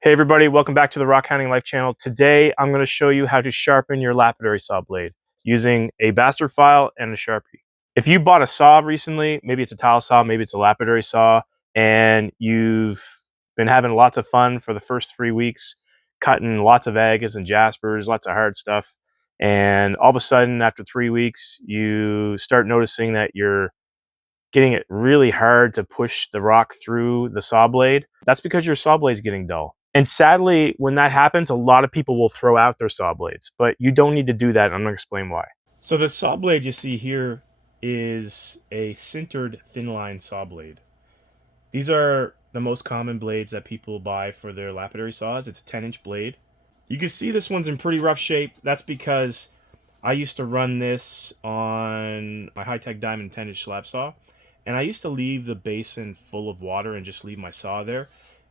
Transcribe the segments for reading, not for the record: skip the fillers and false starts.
Hey everybody, welcome back to the Rockhounding Life channel. Today I'm going to show you how to sharpen your lapidary saw blade using a bastard file and a Sharpie. If you bought a saw recently, maybe it's a tile saw, maybe it's a lapidary saw, and you've been having lots of fun for the first 3 weeks, cutting lots of agates and jaspers, lots of hard stuff, and all of a sudden after 3 weeks you start noticing that you're getting it really hard to push the rock through the saw blade, that's because your saw blade's getting dull. And sadly, when that happens, a lot of people will throw out their saw blades, but you don't need to do that. I'm going to explain why. So the saw blade you see here is a sintered thin line saw blade. These are the most common blades that people buy for their lapidary saws. It's a 10-inch blade. You can see this one's in pretty rough shape. That's because I used to run this on my high-tech diamond 10-inch slab saw, and I used to leave the basin full of water and just leave my saw there.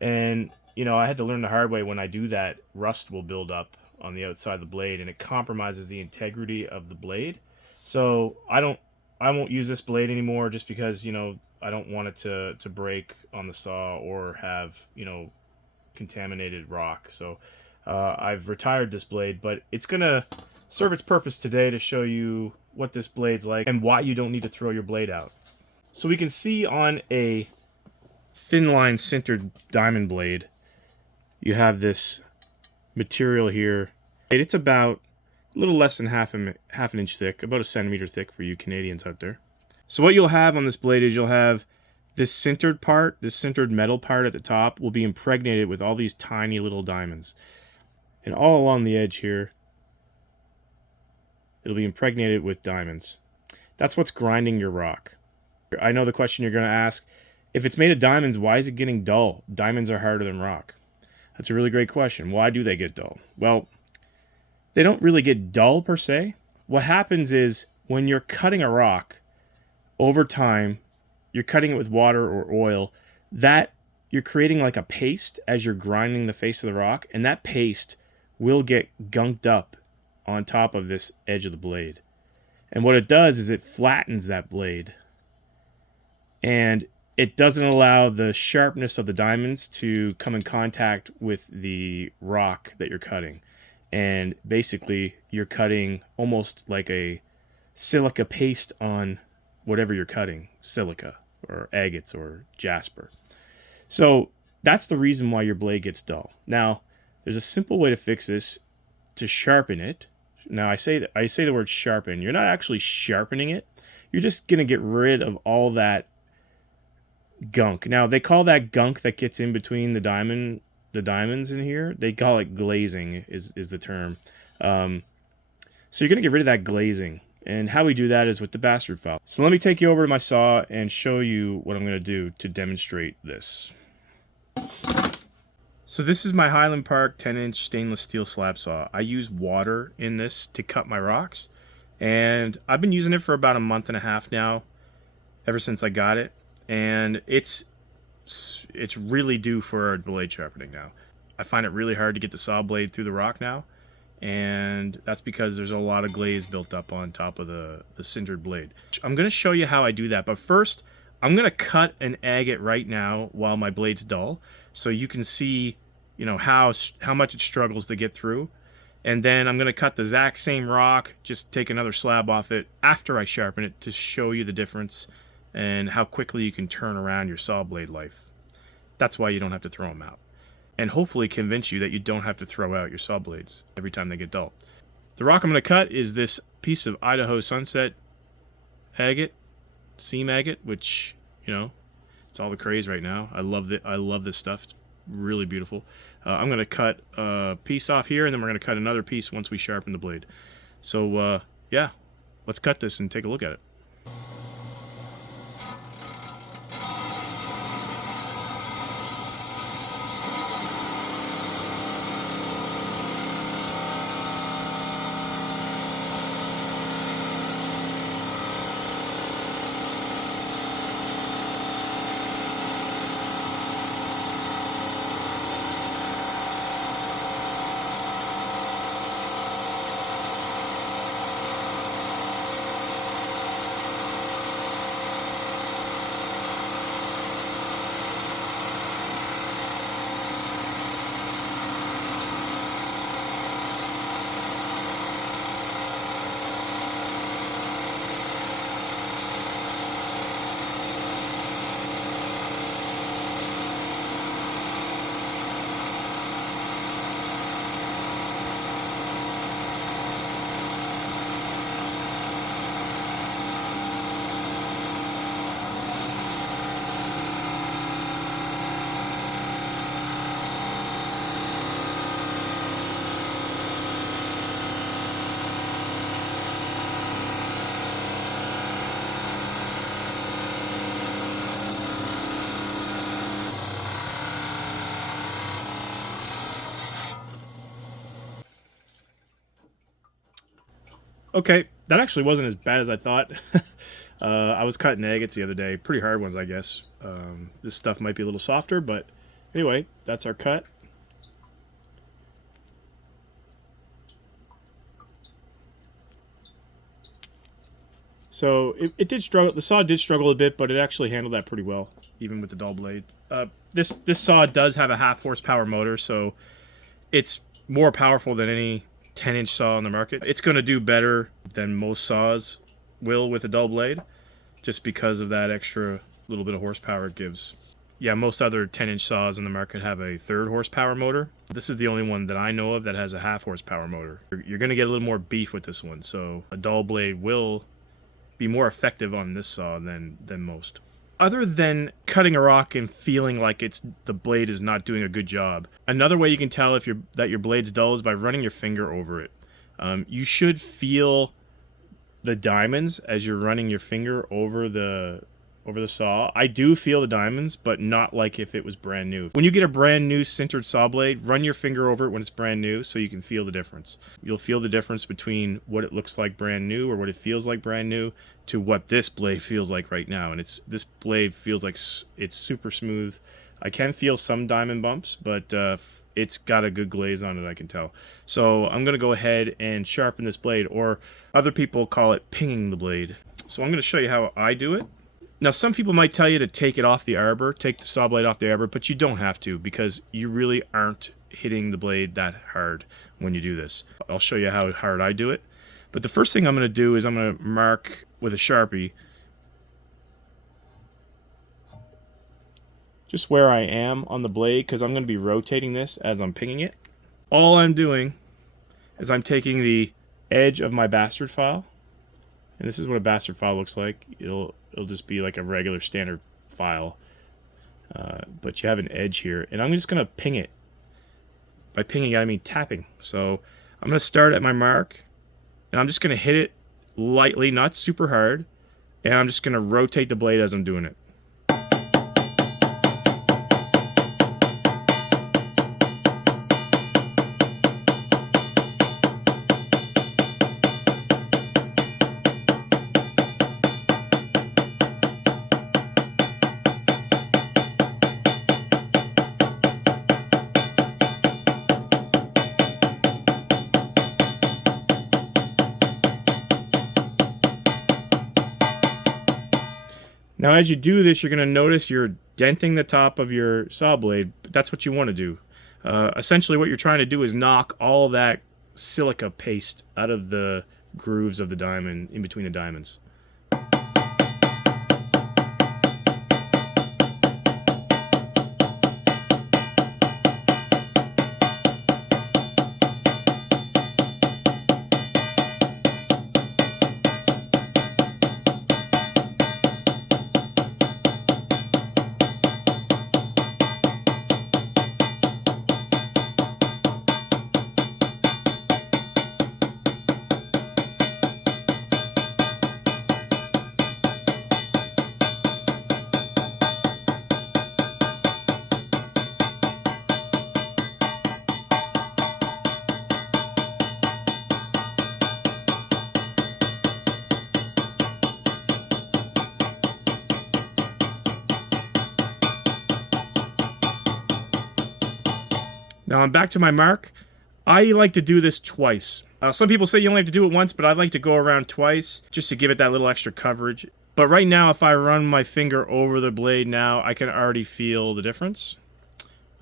And you know, I had to learn the hard way, when I do that, rust will build up on the outside of the blade and it compromises the integrity of the blade. So I won't use this blade anymore, just because, you know, I don't want it to break on the saw or have, you know, contaminated rock. So I've retired this blade, but it's gonna serve its purpose today to show you what this blade's like and why you don't need to throw your blade out. So we can see on a thin line sintered diamond blade, you have this material here. It's about a little less than half an inch thick, about a centimeter thick for you Canadians out there. So what you'll have on this blade is you'll have this sintered part, this sintered metal part at the top will be impregnated with all these tiny little diamonds. And all along the edge here, it'll be impregnated with diamonds. That's what's grinding your rock. I know the question you're going to ask, if it's made of diamonds, why is it getting dull? Diamonds are harder than rock. That's a really great question. Why do they get dull? Well, they don't really get dull per se. What happens is, when you're cutting a rock, over time, you're cutting it with water or oil, that you're creating like a paste as you're grinding the face of the rock, and that paste will get gunked up on top of this edge of the blade. And what it does is it flattens that blade, and it doesn't allow the sharpness of the diamonds to come in contact with the rock that you're cutting. And basically, you're cutting almost like a silica paste on whatever you're cutting, silica or agates or jasper. So that's the reason why your blade gets dull. Now, there's a simple way to fix this, to sharpen it. Now, I say the word sharpen. You're not actually sharpening it. You're just going to get rid of all that gunk. Now, they call that gunk that gets in between the diamonds in here, they call it glazing is the term. So you're going to get rid of that glazing. And how we do that is with the bastard file. So let me take you over to my saw and show you what I'm going to do to demonstrate this. So this is my Highland Park 10-inch stainless steel slab saw. I use water in this to cut my rocks, and I've been using it for about a month and a half now, ever since I got it. And it's really due for a blade sharpening now. I find it really hard to get the saw blade through the rock now, and that's because there's a lot of glaze built up on top of the sintered blade. I'm going to show you how I do that, but first I'm going to cut an agate right now while my blade's dull, so you can see, you know, how much it struggles to get through. And then I'm going to cut the exact same rock, just take another slab off it after I sharpen it, to show you the difference and how quickly you can turn around your saw blade life. That's why you don't have to throw them out. And hopefully convince you that you don't have to throw out your saw blades every time they get dull. The rock I'm going to cut is this piece of Idaho Sunset agate, seam agate, which, you know, it's all the craze right now. I love this stuff. It's really beautiful. I'm going to cut a piece off here, and then we're going to cut another piece once we sharpen the blade. So, yeah, let's cut this and take a look at it. Okay, that actually wasn't as bad as I thought. I was cutting agates the other day, pretty hard ones, I guess. This stuff might be a little softer, but anyway, that's our cut. So it did struggle. The saw did struggle a bit, but it actually handled that pretty well, even with the dull blade. This saw does have a 1/2 horsepower motor, so it's more powerful than any 10-inch saw on the market. It's going to do better than most saws will with a dull blade, just because of that extra little bit of horsepower it gives. Yeah, most other 10-inch saws in the market have a 1/3 horsepower motor. This is the only one that I know of that has a 1/2 horsepower motor. You're going to get a little more beef with this one, so a dull blade will be more effective on this saw than most. Other than cutting a rock and feeling like the blade is not doing a good job, another way you can tell if that your blade's dull is by running your finger over it. You should feel the diamonds as you're running your finger over the saw. I do feel the diamonds, but not like if it was brand new. When you get a brand new sintered saw blade, run your finger over it when it's brand new so you can feel the difference. You'll feel the difference between what it looks like brand new or what it feels like brand new to what this blade feels like right now. And this blade feels like it's super smooth. I can feel some diamond bumps, but it's got a good glaze on it, I can tell. So I'm going to go ahead and sharpen this blade, or other people call it pinging the blade. So I'm going to show you how I do it. Now, some people might tell you to take it off the arbor, take the saw blade off the arbor, but you don't have to, because you really aren't hitting the blade that hard when you do this. I'll show you how hard I do it. But the first thing I'm going to do is I'm going to mark with a Sharpie just where I am on the blade, because I'm going to be rotating this as I'm pinging it. All I'm doing is I'm taking the edge of my bastard file, and this is what a bastard file looks like. It'll just be like a regular standard file, but you have an edge here, and I'm just going to ping it. By pinging, I mean tapping. So I'm going to start at my mark, and I'm just going to hit it lightly, not super hard, and I'm just going to rotate the blade as I'm doing it. Now, as you do this, you're going to notice you're denting the top of your saw blade. But that's what you want to do. Essentially, what you're trying to do is knock all that silica paste out of the grooves of the diamond, in between the diamonds. Now I'm back to my mark. I like to do this twice. Some people say you only have to do it once, but I like to go around twice just to give it that little extra coverage. But right now, if I run my finger over the blade now, I can already feel the difference.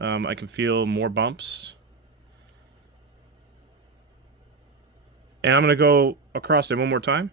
I can feel more bumps. And I'm going to go across it one more time.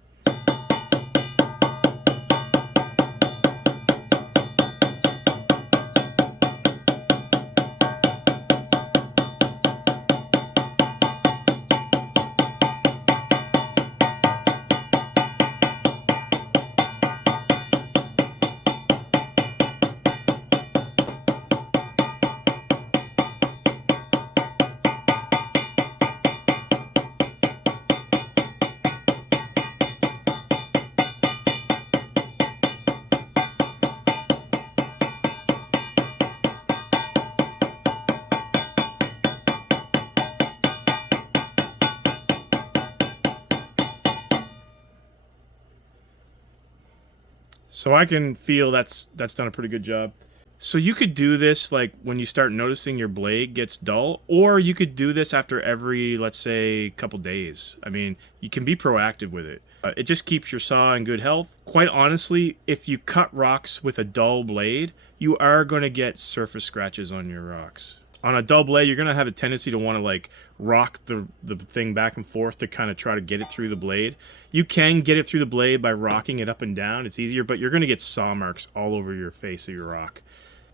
So I can feel that's done a pretty good job. So you could do this like when you start noticing your blade gets dull, or you could do this after every, let's say, couple days. I mean, you can be proactive with it. It just keeps your saw in good health. Quite honestly, if you cut rocks with a dull blade, you are going to get surface scratches on your rocks. On a dull blade, you're going to have a tendency to want to like rock the thing back and forth to kind of try to get it through the blade. You can get it through the blade by rocking it up and down. It's easier, but you're going to get saw marks all over your face of your rock.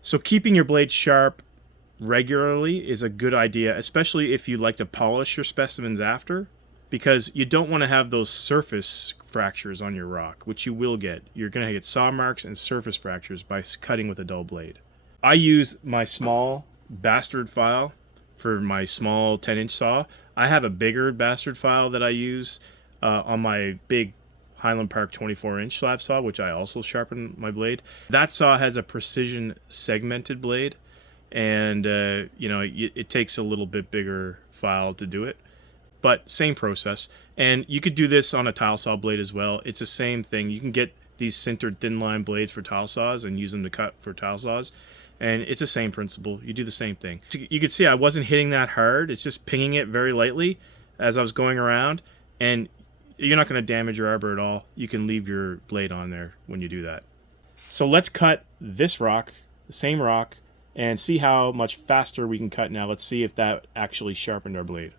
So keeping your blade sharp regularly is a good idea, especially if you like to polish your specimens after, because you don't want to have those surface fractures on your rock, which you will get. You're going to get saw marks and surface fractures by cutting with a dull blade. I use my small bastard file for my small 10-inch saw. I have a bigger bastard file that I use on my big Highland Park 24-inch slab saw, which I also sharpen my blade. That saw has a precision segmented blade, and you know, it takes a little bit bigger file to do it, but same process. And you could do this on a tile saw blade as well. It's the same thing. You can get these sintered thin line blades for tile saws and use them to cut for tile saws, and it's the same principle. You do the same thing. You could see I wasn't hitting that hard. It's just pinging it very lightly as I was going around, and you're not going to damage your arbor at all. You can leave your blade on there when you do that. So let's cut this rock, the same rock, and see how much faster we can cut now. Let's see if that actually sharpened our blade.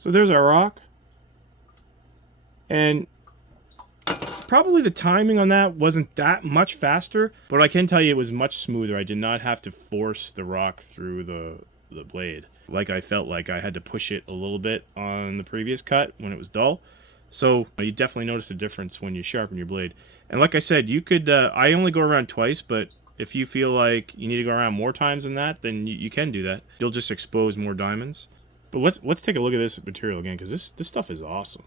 So there's our rock, and probably the timing on that wasn't that much faster, but I can tell you it was much smoother. I did not have to force the rock through the blade like I felt like I had to push it a little bit on the previous cut when it was dull. So you definitely notice a difference when you sharpen your blade. And like I said, you could I only go around twice, but if you feel like you need to go around more times than that, then you can do that. You'll just expose more diamonds. But let's take a look at this material again, because this stuff is awesome.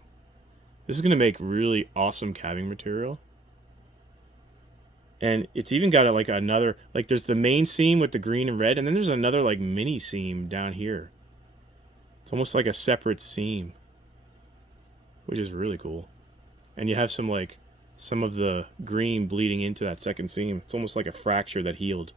This is going to make really awesome cabbing material. And it's even got like another, like there's the main seam with the green and red, and then there's another like mini seam down here. It's almost like a separate seam, which is really cool. And you have some of the green bleeding into that second seam. It's almost like a fracture that healed.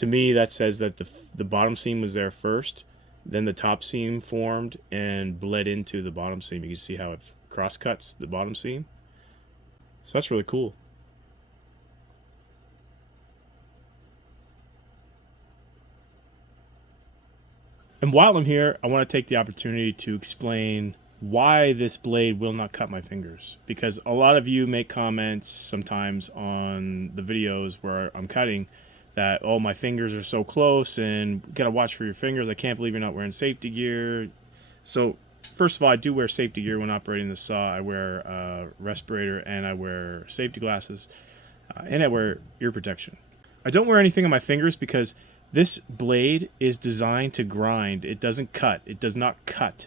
To me, that says that the bottom seam was there first, then the top seam formed and bled into the bottom seam. You can see how it cross cuts the bottom seam. So that's really cool. And while I'm here, I want to take the opportunity to explain why this blade will not cut my fingers, because a lot of you make comments sometimes on the videos where I'm cutting that, oh, my fingers are so close and gotta watch for your fingers. I can't believe you're not wearing safety gear. So first of all, I do wear safety gear when operating the saw. I wear a respirator, and I wear safety glasses, and I wear ear protection. I don't wear anything on my fingers because this blade is designed to grind. It doesn't cut. It does not cut.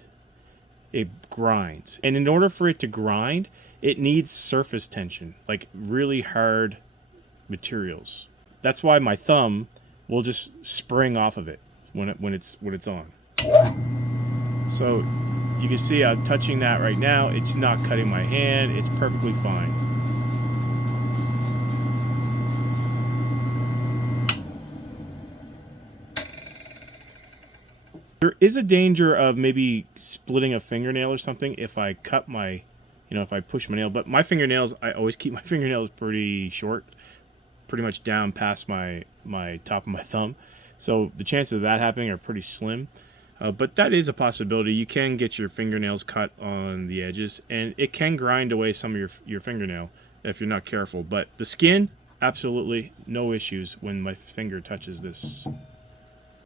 It grinds. And in order for it to grind, it needs surface tension, like really hard materials. That's why my thumb will just spring off of it when it's on. So you can see I'm touching that right now. It's not cutting my hand. It's perfectly fine. There is a danger of maybe splitting a fingernail or something if I cut my you know, if I push my nail. But my fingernails, I always keep my fingernails pretty short, pretty much down past my top of my thumb. So the chances of that happening are pretty slim. But that is a possibility. You can get your fingernails cut on the edges, and it can grind away some of your fingernail if you're not careful. But the skin, absolutely no issues when my finger touches this.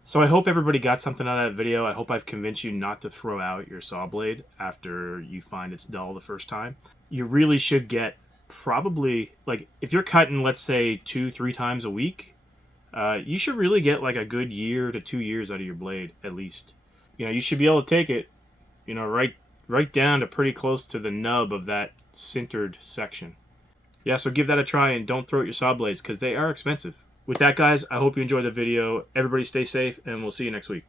So I hope everybody got something out of that video. I hope I've convinced you not to throw out your saw blade after you find it's dull the first time. You really should get probably, like, if you're cutting, let's say 2-3 times a week, you should really get like a good year to 2 years out of your blade at least. You know, you should be able to take it, you know, right down to pretty close to the nub of that sintered section. Yeah, so give that a try and don't throw out your saw blades because they are expensive. With that, guys, I hope you enjoyed the video. Everybody stay safe, and we'll see you next week.